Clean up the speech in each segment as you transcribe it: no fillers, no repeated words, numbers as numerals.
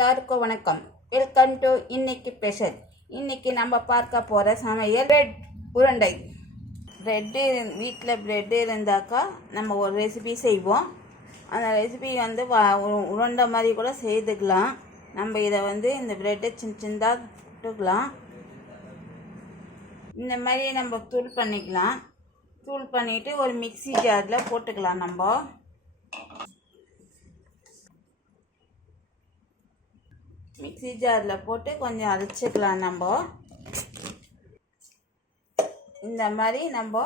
எல்லாருக்கும் வணக்கம். Welcome to இன்னைக்கு ஸ்பெஷல். இன்னைக்கு நம்ம பார்க்க போகிற சமையல் பிரெட் உருண்டை. ப்ரெட்டு வீட்டில் ப்ரெட்டு இருந்தாக்கா நம்ம ஒரு ரெசிபி செய்வோம். அந்த ரெசிபி வந்து உருண்டை மாதிரி கூட செய்துக்கலாம். நம்ம இதை வந்து இந்த ப்ரெட்டை சின்னதாக போட்டுக்கலாம். இந்த மாதிரி நம்ம தூள் பண்ணிக்கலாம். தூள் பண்ணிவிட்டு ஒரு மிக்ஸி ஜாரில் போட்டுக்கலாம். நம்ம மிக்ஸி ஜாரில் போட்டு கொஞ்சம் அரைச்சிக்கலாம். நம்ம இந்த மாதிரி நம்ம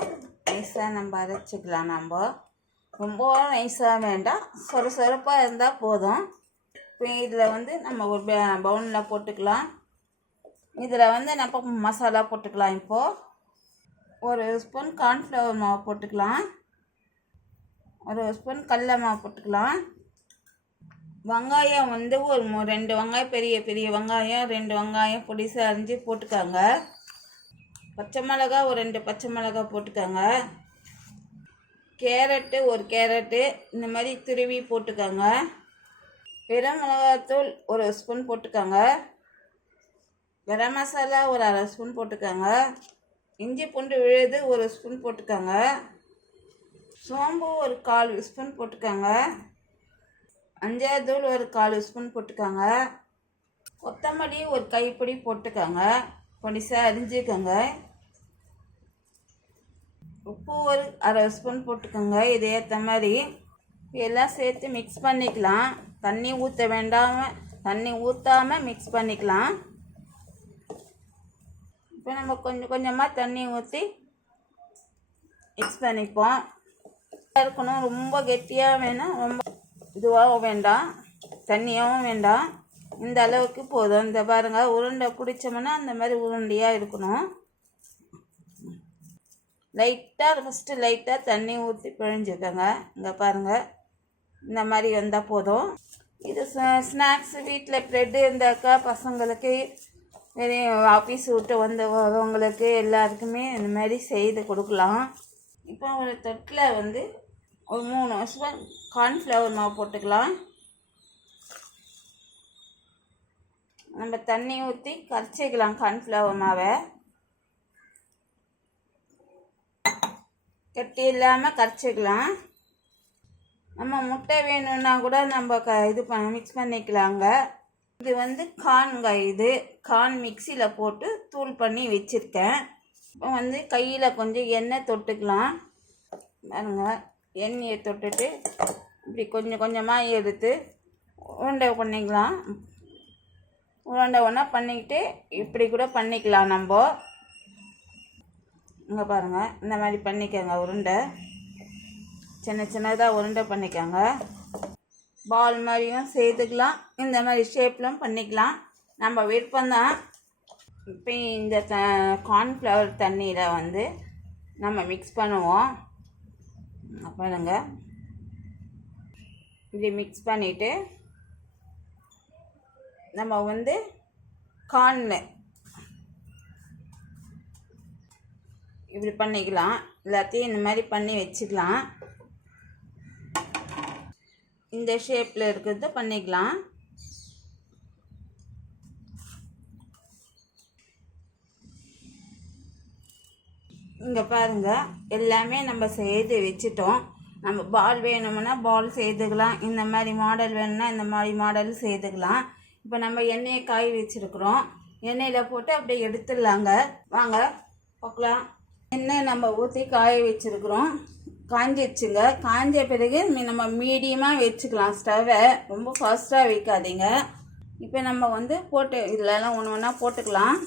நைஸாக அரைச்சிக்கலாம். நம்ம ரொம்ப நைஸாக வேண்டாம், சொரப்பாக இருந்தால் போதும். இப்போ இதில் வந்து நம்ம ஒரு பவுனில் போட்டுக்கலாம். இதில் வந்து நம்ம மசாலா போட்டுக்கலாம். இப்போது ஒரு ஸ்பூன் கார்ன்ஃப்ளவர் மாவு போட்டுக்கலாம். ஒரு ஸ்பூன் கடலை மாவு போட்டுக்கலாம். வெங்காயம் வந்து ஒரு 2 வெங்காயம், பெரிய வெங்காயம் 2 வெங்காயம் பொடிசாக அரிஞ்சு போட்டுக்காங்க. பச்சை மிளகா ஒரு 2 பச்சை மிளகா போட்டுக்காங்க. கேரட்டு ஒரு கேரட்டு இந்த மாதிரி துருவி போட்டுக்காங்க. வெறும் மிளகாத்தூள் ஒரு ஸ்பூன் போட்டுக்காங்க. கரம் மசாலா ஒரு அரை ஸ்பூன் போட்டுக்காங்க. இஞ்சி பூண்டு விழுது ஒரு ஸ்பூன் போட்டுக்காங்க. சோம்பு ஒரு 1/4 ஸ்பூன் போட்டுக்காங்க. மஞ்சள் தூள் ஒரு 1/4 ஸ்பூன் போட்டுக்காங்க. கொத்தமல்லி ஒரு கைப்பிடி போட்டுக்காங்க, பொடிசாக அரிஞ்சுக்கோங்க. உப்பு ஒரு அரை ஸ்பூன் போட்டுக்கோங்க. இது ஏற்ற மாதிரி எல்லாம் சேர்த்து மிக்ஸ் பண்ணிக்கலாம். தண்ணி ஊற்றாமல் மிக்ஸ் பண்ணிக்கலாம். இப்போ நம்ம கொஞ்சம் கொஞ்சமாக தண்ணி ஊற்றி மிக்ஸ் பண்ணிப்போம். இருக்கணும், ரொம்ப கெட்டியாக வேணும், ரொம்ப இதுவாக வேண்டாம், தண்ணியாகவும் வேண்டாம். இந்த அளவுக்கு போதும். இந்த பாருங்கள், உருண்டை பிடிச்சோம்னா அந்த மாதிரி உருண்டையாக இருக்கணும். ஃபஸ்ட்டு லைட்டாக தண்ணி ஊற்றி பிழிஞ்சுக்கோங்க. இங்கே பாருங்கள், இந்த மாதிரி வந்தால் போதும். இது ஸ்நாக்ஸ் வீட்டில் ப்ரெட்டு இருந்தாக்கா பசங்களுக்கு, வெளியே ஆஃபீஸ் விட்டு வரவங்களுக்கு எல்லாருக்குமே இந்த மாதிரி செய்து கொடுக்கலாம். இப்போ ஒரு தட்டில் வந்து ஒரு 3 ஸ்பூன் கார்ன்ஃப்ளவர் மாவு போட்டுக்கலாம். நம்ம தண்ணி ஊற்றி கரைச்சிக்கலாம். கார்ன்ஃப்ளவர் மாவை கட்டி இல்லாமல் கரைச்சிக்கலாம். நம்ம முட்டை வேணும்னா கூட நம்ம மிக்ஸ் பண்ணிக்கலாங்க. இது வந்து இது கார்ன் மிக்சியில் போட்டு தூள் பண்ணி வச்சுருக்கேன். இப்போ வந்து கையில் கொஞ்சம் எண்ணெய் தொட்டுக்கலாம். பாருங்க, எண்ணெயை தொட்டுட்டு இப்படி கொஞ்சம் கொஞ்சமாக எடுத்து உருண்டை பண்ணிக்கலாம். உருண்டை ஒன்றா பண்ணிக்கிட்டு இப்படி கூட பண்ணிக்கலாம். நம்ம இங்கே பாருங்கள், இந்த மாதிரி பண்ணிக்கோங்க. உருண்டை சின்னதாக உருண்டை பண்ணிக்கோங்க. பால் மாதிரியும் செய்துக்கலாம், இந்த மாதிரி ஷேப்லும் பண்ணிக்கலாம். நம்ம விருப்பம்தான். இப்போ இந்த கார்ன்ஃப்ளவர் தண்ணியில் வந்து நம்ம மிக்ஸ் பண்ணுவோம். பாருங்க, இப்படி மிக்ஸ் பண்ணிவிட்டு நம்ம வந்து கார்ன் இப்படி பண்ணிக்கலாம். எல்லாத்தையும் இந்த மாதிரி பண்ணி வச்சுக்கலாம். இந்த ஷேப்பில் இருக்கிறது பண்ணிக்கலாம். இங்கே பாருங்கள், எல்லாமே நம்ம செய்து வச்சுட்டோம். நம்ம பால் வேணும்னா பால் செய்துக்கலாம். இந்த மாதிரி மாடல் வேணும்னா இந்த மாதிரி மாடல் செய்துக்கலாம். இப்போ நம்ம எண்ணெயை காய வச்சுருக்குறோம். எண்ணெயில் போட்டு அப்படியே எடுத்துடலாங்க. வாங்க பார்க்கலாம். எண்ணெய் நம்ம ஊற்றி காய வச்சுருக்குறோம். காஞ்சிடுச்சுங்க. காஞ்ச பிறகு நம்ம மீடியமாக வச்சுக்கலாம். ஸ்டவ்வை ரொம்ப ஃபாஸ்ட்டாக வைக்காதீங்க. இப்போ நம்ம வந்து போட்டு இதிலலாம் ஒன்று ஒன்றா போட்டுக்கலாம்.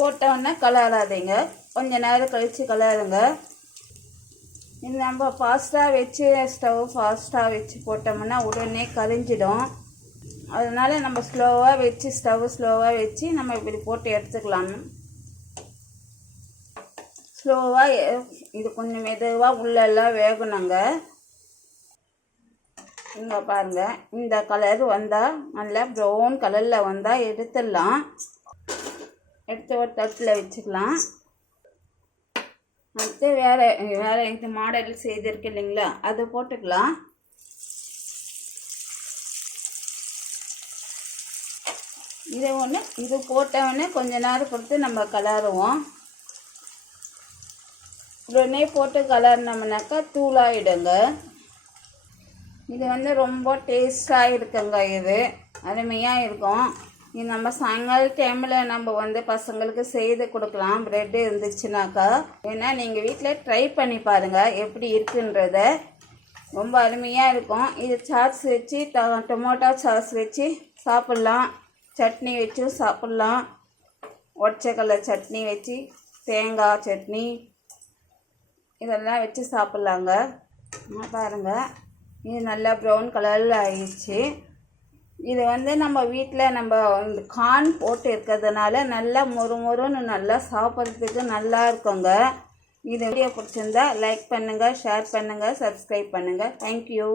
போட்டோன்னே கலராதீங்க, கொஞ்சம் நேரம் கழித்து கலருங்க. இது நம்ம ஸ்டவ் ஃபாஸ்ட்டாக வச்சு போட்டோம்னா உடனே கரிஞ்சிடும். அதனால் நம்ம ஸ்லோவாக வச்சு நம்ம இப்படி போட்டு எடுத்துக்கலாம். ஸ்லோவாக இது கொஞ்சம் மெதுவாக உள்ளெல்லாம் வேகணுங்க. இங்கே பாருங்கள், இந்த கலர் வந்தால் நல்லா ப்ரௌன் கலரில் வந்தால் எடுத்துடலாம். எடுத்து ஒரு தட்டில் வச்சுக்கலாம். அடுத்து வேறு இந்த மாடல் செய்திருக்கு இல்லைங்களா, அதை போட்டுக்கலாம். இது போட்டவுடனே கொஞ்ச நேரம் பொறுத்து நம்ம கலருவோம். உடனே போட்டு கலர்னோம்னாக்கா தூளாகிடுங்க. இது ரொம்ப டேஸ்டாக இருக்குங்க. இது அருமையாக இருக்கும். இது நம்ம சாயங்கால டைமில் நம்ம பசங்களுக்கு செய்து கொடுக்கலாம், ப்ரெட்டு இருந்துச்சுனாக்கா. ஏன்னா நீங்கள் வீட்டில் ட்ரை பண்ணி பாருங்கள் எப்படி இருக்குன்றத. ரொம்ப அருமையாக இருக்கும். இது சாஸ் வச்சு டொமேட்டோ சாஸ் வச்சு சாப்பிட்லாம், சட்னி வச்சு சாப்பிட்லாம், ஒற்றைக்கடலை சட்னி வச்சு, தேங்காய் சட்னி இதெல்லாம் வச்சு சாப்பிட்லாங்க. பாருங்கள், இது நல்லா ப்ரௌன் கலரில் ஆயிடுச்சு. இது நம்ம வீட்டில் நம்ம கார்ன் போட்டு இருக்கிறதுனால நல்லா மொறுன்னு நல்லா சாப்பிட்றதுக்கு நல்லா இருக்குங்க. இது வீடியோ பிடிச்சிருந்தா லைக் பண்ணுங்கள், ஷேர் பண்ணுங்கள், சப்ஸ்கிரைப் பண்ணுங்கள். தேங்க்யூ.